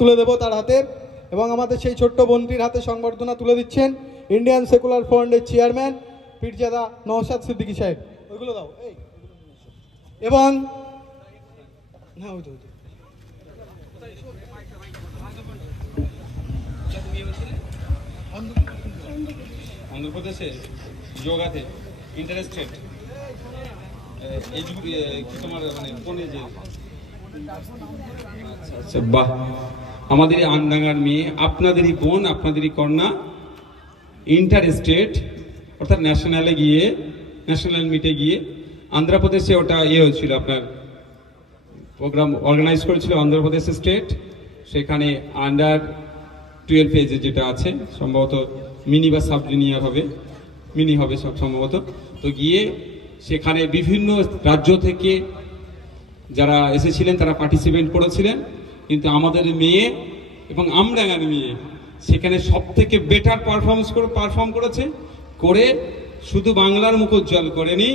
তুলে দেব তার হাতে এবং আমাদের সেই ছোট্ট বোনটির হাতে সংবর্ধনা তুলে দিচ্ছেন ইন্ডিয়ান সেকুলার ফ্রন্টের চেয়ারম্যান পীরজাদা নওশাদ সিদ্দিকী সাহেব। ওইগুলো দাও এবং অন্ধ্রপ্রদেশে যোগাতে ইন্টারেস্টেড এই কি তোমার মানে কোনে যে আচ্ছা বাহ, আমাদের আমডাঙ্গার মেয়ে, আপনাদেরই বোন, আপনাদেরই কন্যা ইন্টারেস্টেড অর্থাৎ ন্যাশনালে গিয়ে, ন্যাশনাল মিটে গিয়ে অন্ধ্রপ্রদেশে ওটা হয়েছিল, আপনার প্রোগ্রাম অর্গানাইজ করেছিল অন্ধ্রপ্রদেশ স্টেট। সেখানে আন্ডার 12 এজে যেটা আছে সম্ভবত মিনি বা সাব জুনিয়র হবে, মিনি হবে সব সম্ভবত। তো গিয়ে সেখানে বিভিন্ন রাজ্য থেকে যারা এসেছিলেন তারা পার্টিসিপেট করেছিলেন, কিন্তু আমাদের মেয়ে এবং আমডাঙ্গার মেয়ে সেখানে সব থেকে বেটার পারফর্ম করেছে, করে শুধু বাংলার মুখ উজ্জ্বল করেনি,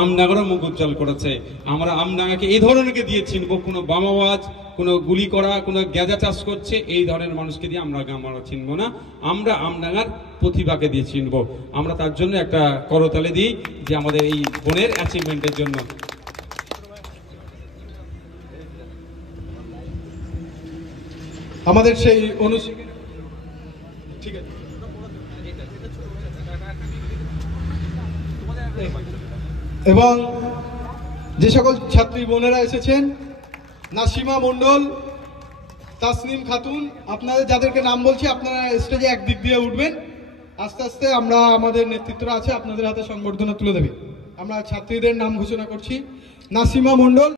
আমডাঙ্গারও মুখ উজ্জ্বল করেছে। আমরা আমডাঙ্গাকে এই ধরনেরকে দিয়ে চিনব, কোনো বামাওয়াজ, কোনো গুলি করা, কোনো গ্যাজা চাষ করছে এই ধরনের মানুষকে দিয়ে আমরা চিনব না। আমরা আমডাঙ্গার প্রতিভাকে দিয়ে চিনব। আমরা তার জন্য একটা করতালি দিই যে আমাদের এই বোনের অ্যাচিভমেন্টের জন্য। আমাদের সেই ঠিক আছে এবং যে সকল ছাত্রী বোনেরা এসেছেন, নাসিমা মণ্ডল, তাসনিম খাতুন, আপনাদের যাদেরকে নাম বলছি আপনারা স্টেজে একদিক দিয়ে উঠবেন। আস্তে আস্তে আমরা আমাদের নেতৃত্বরা আছে আপনাদের হাতে সংবর্ধনা তুলে দেবে। আমরা ছাত্রীদের নাম ঘোষণা করছি। নাসিমা মণ্ডল।